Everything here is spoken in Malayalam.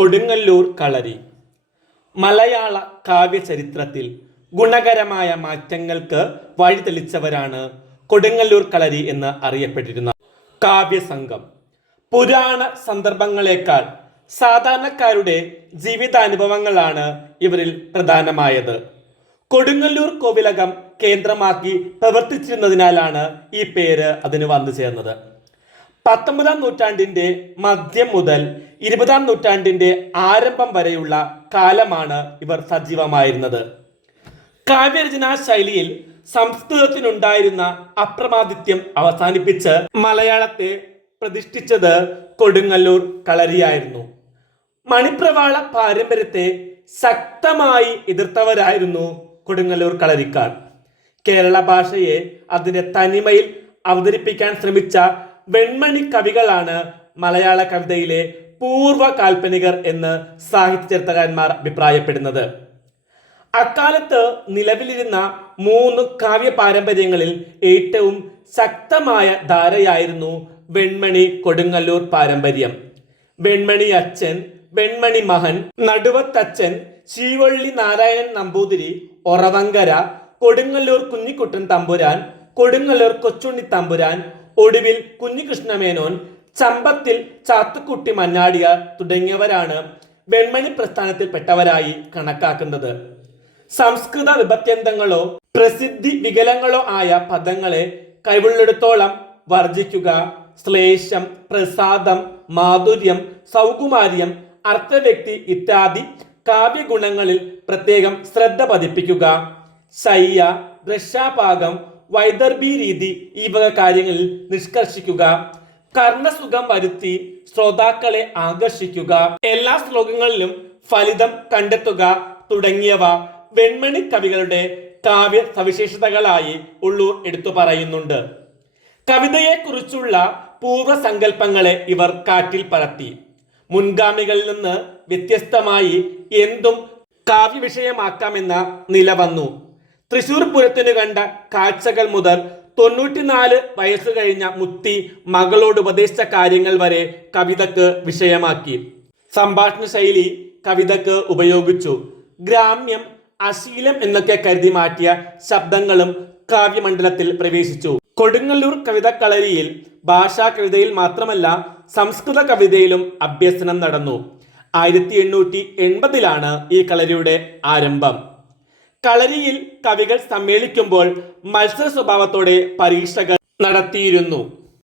കൊടുങ്ങല്ലൂർ കളരി. മലയാള കാവ്യചരിത്രത്തിൽ ഗുണകരമായ മാറ്റങ്ങൾക്ക് വഴിതെളിച്ചവരാണ് കൊടുങ്ങല്ലൂർ കളരി എന്ന് അറിയപ്പെട്ടിരുന്ന കാവ്യസംഘം. പുരാണ സന്ദർഭങ്ങളെക്കാൾ സാധാരണക്കാരുടെ ജീവിതാനുഭവങ്ങളാണ് ഇവരിൽ പ്രധാനമായത്. കൊടുങ്ങല്ലൂർ കോവിലകം കേന്ദ്രമാക്കി പ്രവർത്തിച്ചിരുന്നതിനാലാണ് ഈ പേര് അതിന് വന്നു ചേർന്നത്. പത്തൊമ്പതാം നൂറ്റാണ്ടിന്റെ മധ്യം മുതൽ ഇരുപതാം നൂറ്റാണ്ടിന്റെ ആരംഭം വരെയുള്ള കാലമാണ് ഇവർ സജീവമായിരുന്നത്. കാവ്യരചനാ ശൈലിയിൽ സംസ്കൃതത്തിനുണ്ടായിരുന്ന അപ്രമാദിത്യം അവസാനിപ്പിച്ച് മലയാളത്തെ പ്രതിഷ്ഠിച്ചത് കൊടുങ്ങല്ലൂർ കളരിയായിരുന്നു. മണിപ്രവാള പാരമ്പര്യത്തെ ശക്തമായി എതിർത്തവരായിരുന്നു കൊടുങ്ങല്ലൂർ കളരിക്കാർ. കേരള ഭാഷയെ അതിന്റെ തനിമയിൽ അവതരിപ്പിക്കാൻ ശ്രമിച്ച വെൺമണി കവികളാണ് മലയാള കവിതയിലെ പൂർവ കാൽപ്പനികർ എന്ന് സാഹിത്യ ചരിത്രകാരന്മാർ അഭിപ്രായപ്പെടുന്നത്. അക്കാലത്ത് നിലവിലിരുന്ന മൂന്ന് കാവ്യ പാരമ്പര്യങ്ങളിൽ ഏറ്റവും ശക്തമായ ധാരയായിരുന്നു വെൺമണി കൊടുങ്ങല്ലൂർ പാരമ്പര്യം. വെൺമണി അച്ഛൻ വെൺമണി മഹൻ നടുവത്തച്ഛൻ ചീവള്ളി നാരായണൻ നമ്പൂതിരി ഒറവങ്കര കൊടുങ്ങല്ലൂർ കുഞ്ഞിക്കുട്ടൻ തമ്പുരാൻ കൊടുങ്ങല്ലൂർ കൊച്ചുണ്ണി തമ്പുരാൻ ഒടുവിൽ കുഞ്ഞികൃഷ്ണമേനോൻ ചമ്പത്തിൽ ചാത്തുക്കുട്ടി മന്നാടിയാർ തുടങ്ങിയവരാണ് വെൺമണി പ്രസ്ഥാനത്തിൽപ്പെട്ടവരായി കണക്കാക്കുന്നത്. സംസ്കൃത വിപത്യന്തങ്ങളോ പ്രസിദ്ധി വികലങ്ങളോ ആയ പദങ്ങളെ കൈവള്ളെടുത്തോളം വർജിക്കുക ശ്ലേഷം പ്രസാദം മാധുര്യം സൗകുമാര്യം അർത്ഥവ്യക്തി ഇത്യാദി കാവ്യഗുണങ്ങളിൽ പ്രത്യേകം ശ്രദ്ധ പതിപ്പിക്കുക. ശയ്യ ദൃശ്യാപാകം വൈദർഭി രീതി ഈ വക കാര്യങ്ങളിൽ നിഷ്കർഷിക്കുക. കർണസുഖം വരുത്തി ശ്രോതാക്കളെ ആകർഷിക്കുക. എല്ലാ ശ്ലോകങ്ങളിലും ഫലിതം കണ്ടെത്തുക തുടങ്ങിയവ വെൺമണി കവികളുടെ കാവ്യ സവിശേഷതകളായി ഉള്ളൂർ എടുത്തു പറയുന്നുണ്ട്. കവിതയെക്കുറിച്ചുള്ള പൂർവസങ്കല്പങ്ങളെ ഇവർ കാറ്റിൽ പറത്തി. മുൻഗാമികളിൽ നിന്ന് വ്യത്യസ്തമായി എന്തും കാവ്യവിഷയമാക്കാമെന്ന നില വന്നു. തൃശൂർ പൂരത്തിന് കണ്ട കാഴ്ചകൾ മുതൽ തൊണ്ണൂറ്റിനാല് വയസ്സ് കഴിഞ്ഞ മുത്തി മകളോട് ഉപദേശിച്ച കാര്യങ്ങൾ വരെ കവിതക്ക് വിഷയമാക്കി. സംഭാഷണ ശൈലി കവിതക്ക് ഉപയോഗിച്ചു. ഗ്രാമ്യം അശീലം എന്നൊക്കെ കരുതി മാറ്റിയ ശബ്ദങ്ങളും കാവ്യമണ്ഡലത്തിൽ പ്രവേശിച്ചു. കൊടുങ്ങല്ലൂർ കവിതക്കളരിയിൽ ഭാഷാ കവിതയിൽ മാത്രമല്ല സംസ്കൃത കവിതയിലും അഭ്യസനം നടന്നു. ആയിരത്തി എണ്ണൂറ്റി എൺപതിലാണ് ഈ കളരിയുടെ ആരംഭം. കളരിയിൽ കവികൾ സമ്മേളിക്കുമ്പോൾ മത്സര സ്വഭാവത്തോടെ പരീക്ഷകൾ നടത്തിയിരുന്നു.